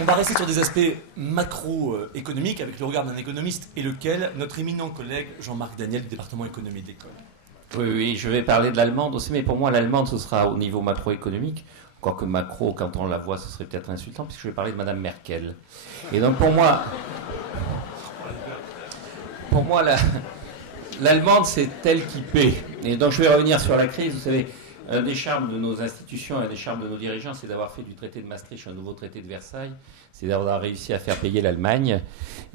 On va rester sur des aspects macroéconomiques avec le regard d'un économiste et lequel notre éminent collègue Jean-Marc Daniel du département économie de l'école. Oui, je vais parler de l'allemande aussi, mais pour moi, l'allemande, ce sera au niveau macroéconomique. Quoique macro, quand on la voit, ce serait peut-être insultant, puisque je vais parler de Madame Merkel. Et donc, pour moi, l'allemande, c'est elle qui paie. Et donc, je vais revenir sur la crise. Vous savez, un des charmes de nos institutions, un des charmes de nos dirigeants, c'est d'avoir fait du traité de Maastricht un nouveau traité de Versailles. C'est d'avoir réussi à faire payer l'Allemagne.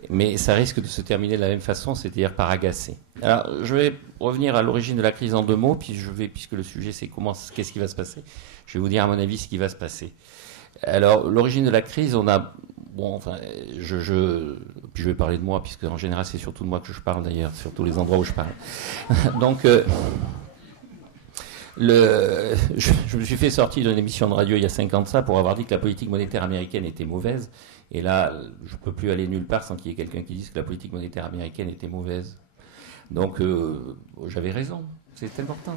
Mais ça risque de se terminer de la même façon, c'est-à-dire par agacer. Alors, je vais revenir à l'origine de la crise en 2 mots, puis puisque le sujet c'est qu'est-ce qui va se passer, je vais vous dire à mon avis ce qui va se passer. Alors, l'origine de la crise, on a... Bon, enfin, puis je vais parler de moi, puisque en général c'est surtout de moi que je parle d'ailleurs, sur tous les endroits où je parle. Donc... je me suis fait sortir d'une émission de radio il y a 5 ans de ça pour avoir dit que la politique monétaire américaine était mauvaise. Et là, je ne peux plus aller nulle part sans qu'il y ait quelqu'un qui dise que la politique monétaire américaine était mauvaise. Donc, j'avais raison. C'est important.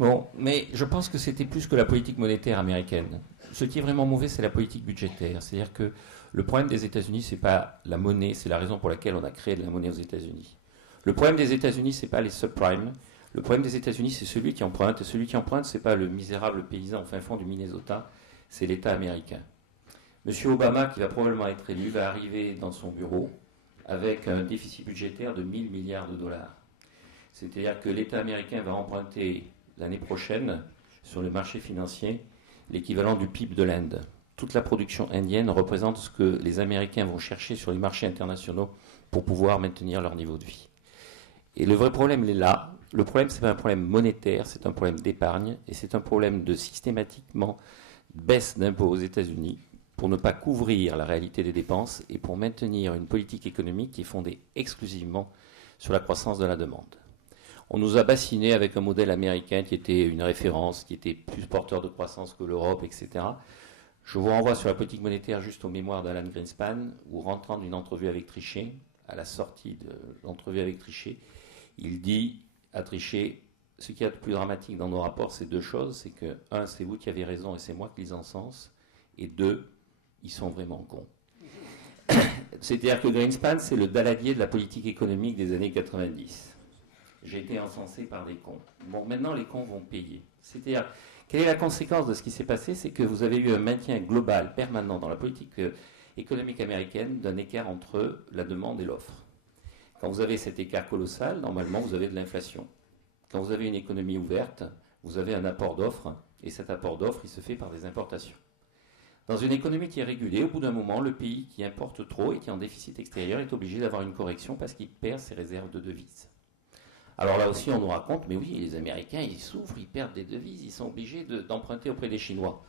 Bon, mais je pense que c'était plus que la politique monétaire américaine. Ce qui est vraiment mauvais, c'est la politique budgétaire. C'est-à-dire que le problème des États-Unis, ce n'est pas la monnaie, c'est la raison pour laquelle on a créé de la monnaie aux États-Unis. Le problème des États-Unis, ce n'est pas les subprimes. Le problème des États-Unis, c'est celui qui emprunte. Et celui qui emprunte, ce n'est pas le misérable paysan au fin fond du Minnesota, c'est l'État américain. Monsieur Obama, qui va probablement être élu, va arriver dans son bureau avec un déficit budgétaire de 1000 milliards de dollars. C'est-à-dire que l'État américain va emprunter l'année prochaine, sur le marché financier, l'équivalent du PIB de l'Inde. Toute la production indienne représente ce que les Américains vont chercher sur les marchés internationaux pour pouvoir maintenir leur niveau de vie. Et le vrai problème, il est là. Le problème, ce n'est pas un problème monétaire, c'est un problème d'épargne, et c'est un problème de systématiquement baisse d'impôts aux États-Unis pour ne pas couvrir la réalité des dépenses et pour maintenir une politique économique qui est fondée exclusivement sur la croissance de la demande. On nous a bassinés avec un modèle américain qui était une référence, qui était plus porteur de croissance que l'Europe, etc. Je vous renvoie sur la politique monétaire juste aux mémoires d'Alan Greenspan, où rentrant d'une entrevue avec Trichet, à la sortie de l'entrevue avec Trichet, il dit à Trichet, ce qu'il y a de plus dramatique dans nos rapports, c'est 2 choses. C'est que, 1, c'est vous qui avez raison et c'est moi qui les encense. Et 2, ils sont vraiment cons. C'est-à-dire que Greenspan, c'est le Daladier de la politique économique des années 90. J'ai été encensé par des cons. Bon, maintenant, les cons vont payer. C'est-à-dire, quelle est la conséquence de ce qui s'est passé? C'est que vous avez eu un maintien global, permanent, dans la politique économique américaine, d'un écart entre la demande et l'offre. Quand vous avez cet écart colossal, normalement, vous avez de l'inflation. Quand vous avez une économie ouverte, vous avez un apport d'offres, et cet apport d'offres, il se fait par des importations. Dans une économie qui est régulée, au bout d'un moment, le pays qui importe trop et qui est en déficit extérieur est obligé d'avoir une correction parce qu'il perd ses réserves de devises. Alors là aussi, on nous raconte, mais oui, les Américains, ils souffrent, ils perdent des devises, ils sont obligés d'emprunter auprès des Chinois.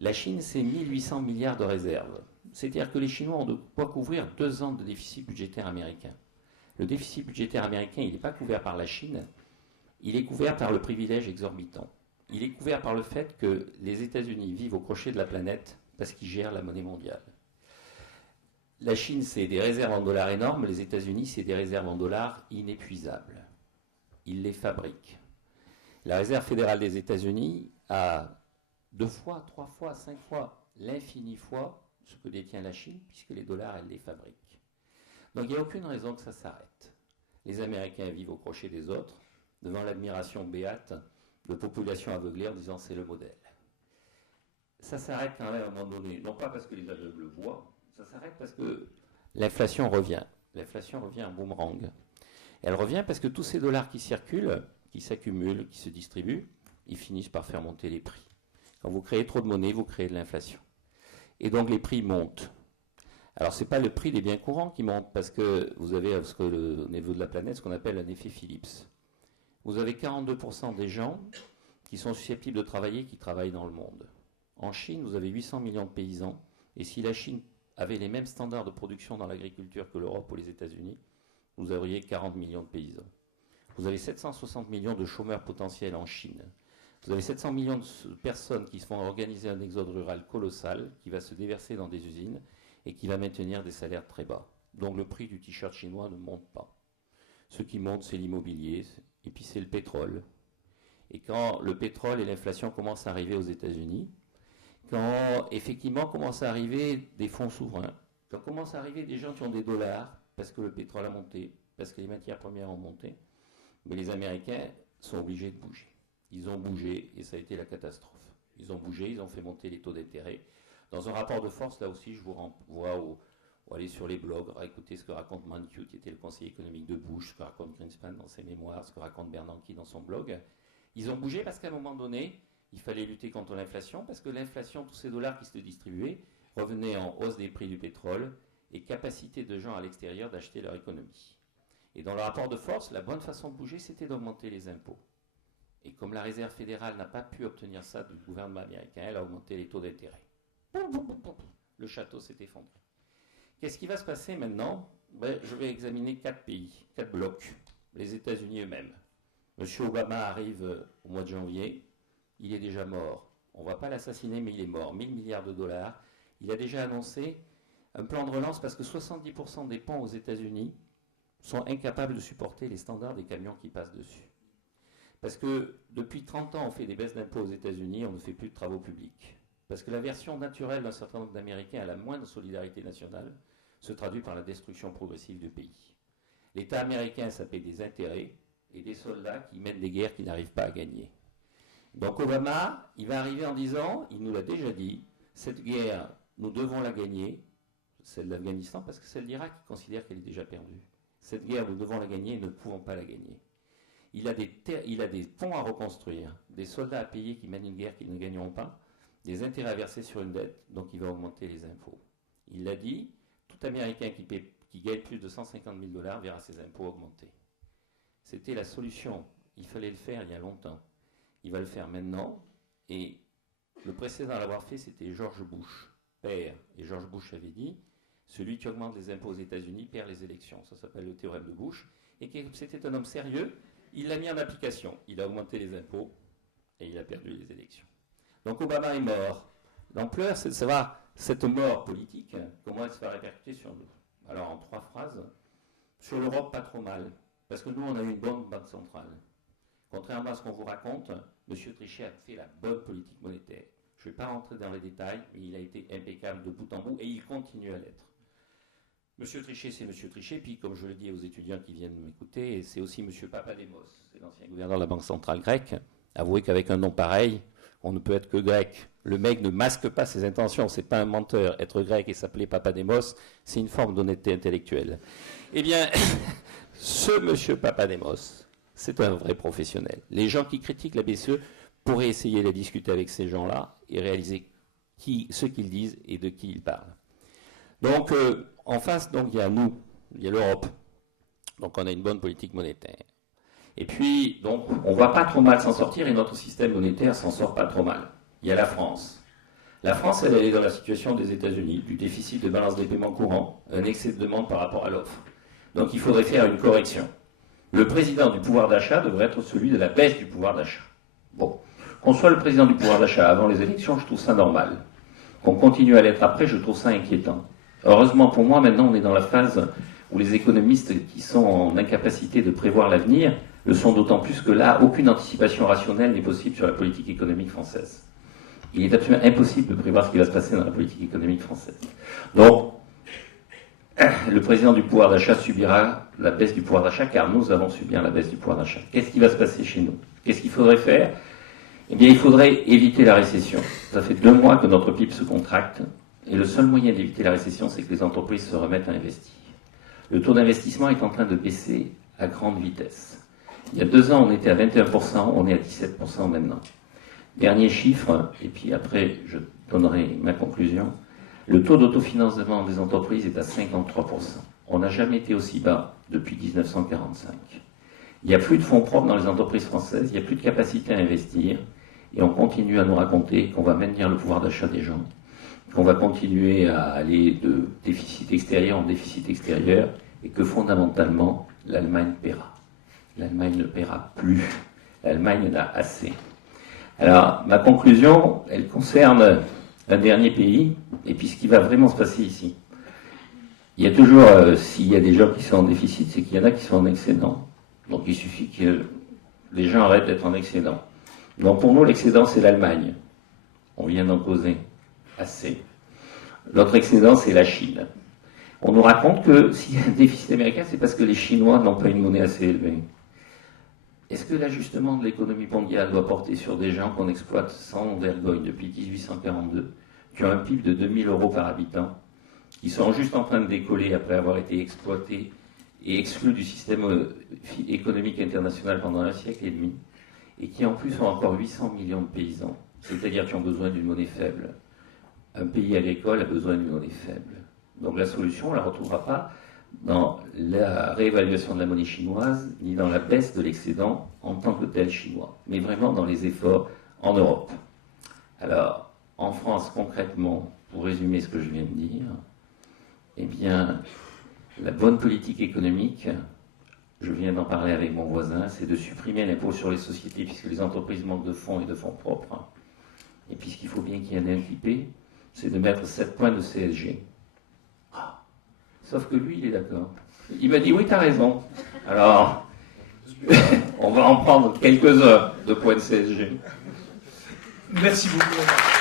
La Chine, c'est 1800 milliards de réserves. C'est-à-dire que les Chinois ont de quoi couvrir 2 ans de déficit budgétaire américain. Le déficit budgétaire américain, il n'est pas couvert par la Chine, il est couvert par le privilège exorbitant. Il est couvert par le fait que les États-Unis vivent au crochet de la planète parce qu'ils gèrent la monnaie mondiale. La Chine, c'est des réserves en dollars énormes, les États-Unis, c'est des réserves en dollars inépuisables. Ils les fabriquent. La réserve fédérale des États-Unis a 2 fois, 3 fois, 5 fois, l'infini fois ce que détient la Chine, puisque les dollars, elle les fabrique. Donc il n'y a aucune raison que ça s'arrête. Les Américains vivent au crochet des autres, devant l'admiration béate de populations aveuglées en disant c'est le modèle. Ça s'arrête quand même à un moment donné, non pas parce que les aveugles voient, ça s'arrête parce que l'inflation revient. L'inflation revient en boomerang. Elle revient parce que tous ces dollars qui circulent, qui s'accumulent, qui se distribuent, ils finissent par faire monter les prix. Quand vous créez trop de monnaie, vous créez de l'inflation. Et donc les prix montent. Alors ce n'est pas le prix des biens courants qui monte, parce que vous avez au niveau de la planète ce qu'on appelle un effet Phillips. Vous avez 42% des gens qui sont susceptibles de travailler, qui travaillent dans le monde. En Chine, vous avez 800 millions de paysans, et si la Chine avait les mêmes standards de production dans l'agriculture que l'Europe ou les États-Unis, vous auriez 40 millions de paysans. Vous avez 760 millions de chômeurs potentiels en Chine. Vous avez 700 millions de personnes qui se vont organiser un exode rural colossal, qui va se déverser dans des usines et qui va maintenir des salaires très bas. Donc le prix du t-shirt chinois ne monte pas. Ce qui monte, c'est l'immobilier, et puis c'est le pétrole. Et quand le pétrole et l'inflation commencent à arriver aux États-Unis, quand effectivement commencent à arriver des fonds souverains, quand commencent à arriver des gens qui ont des dollars, parce que le pétrole a monté, parce que les matières premières ont monté, mais les Américains sont obligés de bouger. Ils ont bougé et ça a été la catastrophe. Ils ont bougé, ils ont fait monter les taux d'intérêt. Dans un rapport de force, là aussi, je vous renvoie au aller sur les blogs, écouter ce que raconte Mankiw, qui était le conseiller économique de Bush, ce que raconte Greenspan dans ses mémoires, ce que raconte Bernanke dans son blog. Ils ont bougé parce qu'à un moment donné, il fallait lutter contre l'inflation, parce que l'inflation, tous ces dollars qui se distribuaient, revenaient en hausse des prix du pétrole et capacité de gens à l'extérieur d'acheter leur économie. Et dans le rapport de force, la bonne façon de bouger, c'était d'augmenter les impôts. Et comme la Réserve fédérale n'a pas pu obtenir ça du gouvernement américain, elle a augmenté les taux d'intérêt. Le château s'est effondré. Qu'est-ce qui va se passer maintenant? Je vais examiner 4 pays, 4 blocs, les États-Unis eux-mêmes. M. Obama arrive au mois de janvier, il est déjà mort. On ne va pas l'assassiner, mais il est mort. 1000 milliards de dollars. Il a déjà annoncé un plan de relance parce que 70% des ponts aux États-Unis sont incapables de supporter les standards des camions qui passent dessus. Parce que depuis 30 ans, on fait des baisses d'impôts aux États-Unis, on ne fait plus de travaux publics. Parce que la version naturelle d'un certain nombre d'Américains à la moindre solidarité nationale se traduit par la destruction progressive du pays. L'État américain, ça paie des intérêts et des soldats qui mènent des guerres qu'ils n'arrivent pas à gagner. Donc Obama, il va arriver en disant, il nous l'a déjà dit, cette guerre, nous devons la gagner, celle de l'Afghanistan, parce que celle d'Irak, il considère qu'elle est déjà perdue. Cette guerre, nous devons la gagner et nous ne pouvons pas la gagner. Il a des ponts à reconstruire, des soldats à payer qui mènent une guerre qu'ils ne gagneront pas, des intérêts à verser sur une dette, donc il va augmenter les impôts. Il l'a dit, tout Américain qui gagne plus de 150 000 dollars verra ses impôts augmenter. C'était la solution. Il fallait le faire il y a longtemps. Il va le faire maintenant. Et le précédent à l'avoir fait, c'était George Bush, père. Et George Bush avait dit, celui qui augmente les impôts aux États-Unis perd les élections. Ça s'appelle le théorème de Bush. Et c'était un homme sérieux. Il l'a mis en application. Il a augmenté les impôts et il a perdu les élections. Donc Obama est mort. L'ampleur, c'est de savoir cette mort politique, comment elle se va répercuter sur nous. Alors en 3 phrases, sur l'Europe, pas trop mal. Parce que nous, on a eu une bonne banque centrale. Contrairement à ce qu'on vous raconte, M. Trichet a fait la bonne politique monétaire. Je ne vais pas rentrer dans les détails, mais il a été impeccable de bout en bout et il continue à l'être. M. Trichet, c'est M. Trichet, puis comme je le dis aux étudiants qui viennent m'écouter, c'est aussi M. Papademos, c'est l'ancien gouverneur de la Banque centrale grecque. Avouez qu'avec un nom pareil, on ne peut être que grec. Le mec ne masque pas ses intentions, c'est pas un menteur. Être grec et s'appeler Papademos, c'est une forme d'honnêteté intellectuelle. Eh bien, ce monsieur Papademos, c'est un vrai professionnel. Les gens qui critiquent la BCE pourraient essayer de discuter avec ces gens-là et réaliser ce qu'ils disent et de qui ils parlent. Donc, en face, donc, il y a nous, il y a l'Europe. Donc, on a une bonne politique monétaire. Et puis, donc, on ne va pas trop mal s'en sortir et notre système monétaire s'en sort pas trop mal. Il y a la France. La France, elle est dans la situation des États-Unis, du déficit de balance des paiements courants, un excès de demande par rapport à l'offre. Donc, il faudrait faire une correction. Le président du pouvoir d'achat devrait être celui de la baisse du pouvoir d'achat. Bon, qu'on soit le président du pouvoir d'achat avant les élections, je trouve ça normal. Qu'on continue à l'être après, je trouve ça inquiétant. Heureusement pour moi, maintenant, on est dans la phase où les économistes qui sont en incapacité de prévoir l'avenir le sont d'autant plus que là, aucune anticipation rationnelle n'est possible sur la politique économique française. Il est absolument impossible de prévoir ce qui va se passer dans la politique économique française. Donc, le président du pouvoir d'achat subira la baisse du pouvoir d'achat, car nous allons subir la baisse du pouvoir d'achat. Qu'est-ce qui va se passer chez nous? Qu'est-ce qu'il faudrait faire? Eh bien, il faudrait éviter la récession. Ça fait 2 mois que notre PIB se contracte, et le seul moyen d'éviter la récession, c'est que les entreprises se remettent à investir. Le taux d'investissement est en train de baisser à grande vitesse. Il y a 2 ans, on était à 21%, on est à 17% maintenant. Dernier chiffre, et puis après, je donnerai ma conclusion. Le taux d'autofinancement des entreprises est à 53%. On n'a jamais été aussi bas depuis 1945. Il n'y a plus de fonds propres dans les entreprises françaises, il n'y a plus de capacité à investir, et on continue à nous raconter qu'on va maintenir le pouvoir d'achat des gens, qu'on va continuer à aller de déficit extérieur en déficit extérieur, et que fondamentalement, l'Allemagne paiera. L'Allemagne ne paiera plus. L'Allemagne en a assez. Alors, ma conclusion, elle concerne un dernier pays, et puis ce qui va vraiment se passer ici. Il y a toujours, s'il y a des gens qui sont en déficit, c'est qu'il y en a qui sont en excédent. Donc il suffit que les gens arrêtent d'être en excédent. Donc pour nous, l'excédent, c'est l'Allemagne. On vient d'en causer. assez. L'autre excédent, c'est la Chine. On nous raconte que s'il y a un déficit américain, c'est parce que les Chinois n'ont pas une monnaie assez élevée. Est-ce que l'ajustement de l'économie mondiale doit porter sur des gens qu'on exploite sans vergogne depuis 1842, qui ont un PIB de 2000 euros par habitant, qui sont juste en train de décoller après avoir été exploités et exclus du système économique international pendant un siècle et demi, et qui en plus ont encore 800 millions de paysans, c'est-à-dire qui ont besoin d'une monnaie faible. Un pays agricole a besoin d'une monnaie faible. Donc la solution, on ne la retrouvera pas dans la réévaluation de la monnaie chinoise, ni dans la baisse de l'excédent en tant que tel chinois, mais vraiment dans les efforts en Europe. Alors, en France, concrètement, pour résumer ce que je viens de dire, eh bien, la bonne politique économique, je viens d'en parler avec mon voisin, c'est de supprimer l'impôt sur les sociétés, puisque les entreprises manquent de fonds et de fonds propres. Et puisqu'il faut bien qu'il y ait un IPP, c'est de mettre 7 points de CSG. Sauf que lui, il est d'accord. Il m'a dit, oui, tu as raison. Alors, on va en prendre quelques-uns de points de CSG. Merci beaucoup.